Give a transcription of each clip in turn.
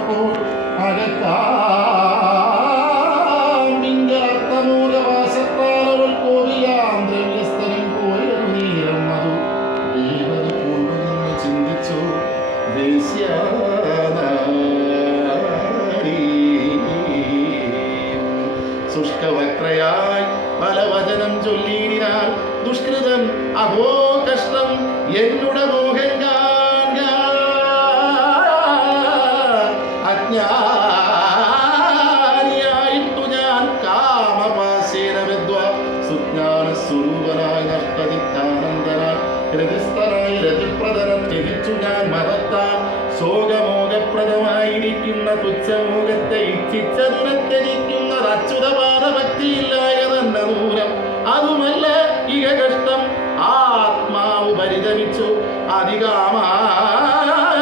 വന്നപ്പോൾ അകത്താമ്പിന്റെ അർത്ഥമൂലവാസത്താലവൾ കോപിയാം ദ്രവ്യസ്ഥനം പോയൊരു നീരം അതു ദൈവത് കൊണ്ടുനിന്ന് ചിന്തിച്ചു ശുഷ്കവക്രയായി പല വചനം ചൊല്ലിയിനാൽ ദുഷ്കൃതം അഹോ കഷ്ടം എന്നുടെ മോഹൻ അജ്ഞാനിയായിട്ടു ഞാൻ കാമപാശേന വിദ്വ സുജ്ഞാന സ്വരൂപനായി നഷ്ടദിത്താനന്ദനായി ഹൃദയസ്ഥനായി രതിപ്രദനം ത്യജിച്ചു ഞാൻ മതത്താൽ ശോകമോഹപ്രദമായിരിക്കുന്ന തുച്ഛമോഹത്തെ ഇച്ഛിച്ചതിനെ ത്യജിക്കുന്നത് അച്യുതപാദ ഭക്തിയില്ലായതെന്ന ദൂരം അതുമല്ല ഇക കഷ്ടം ആത്മാവ് പരിതമിച്ചു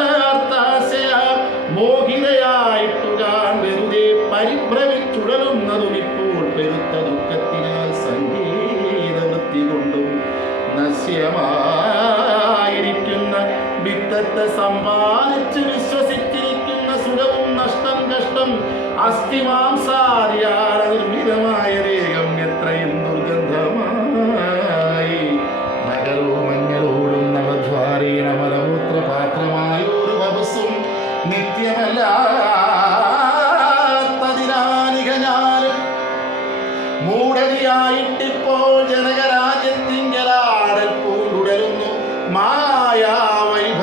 അധികാമാർത്താശയാൽ മോഹിതയായിട്ടു ഞാൻ വെറുതെ പരിഭ്രമിച്ചുഴലുന്നതും ഇപ്പോൾ പെരുത്ത ദുഃഖത്തിനാൽ സംഗീതവൃത്തി കൊണ്ടും നശ്യമായിരിക്കുന്ന വിത്തത്തെ സമ്പാദിച്ചു വിശ്വസിച്ചിരിക്കുന്ന സുഖവും നഷ്ടം കഷ്ടം അസ്ഥിമാംസാദിയാൽ നിർമ്മിതമായ രേഖം എത്രയും ദുർഗന്ധമായി നഗരവും മഞ്ഞളോടും നവദ്വാരേണ മലമൂത്ര പാത്രമായ ഒരു വപസ്സും നിത്യമല്ലാത്തതിനാലിക ഞാനും മൂഢതിയായിട്ടിപ്പോൾ ജനകരാജ്യത്തിങ്കലാടൽ പൂണ്ടുടരുന്നു മായാവൈഭവത്തിനാൽ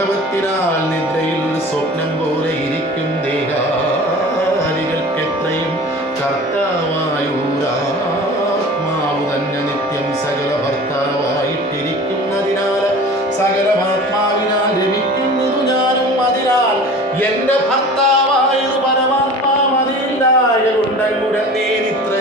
നിദ്രയിൽ സ്വപ്നം പോലെ ഇരിക്കും ദേഹാദികൾക്കെത്രയും കർത്താവായൂരാത്മാവ് തന്നെ നിത്യം സകല ഭർത്താവായിട്ടിരിക്കുന്നതിനാൽ സകലമാത്മാവിനാൽ രമിക്കുന്നതു ഞാനും അതിനാൽ എന്റെ ഭർത്താവായത് പരമാത്മാ മതിയില്ലായതുണ്ടെന്നുടനെ നിത്ര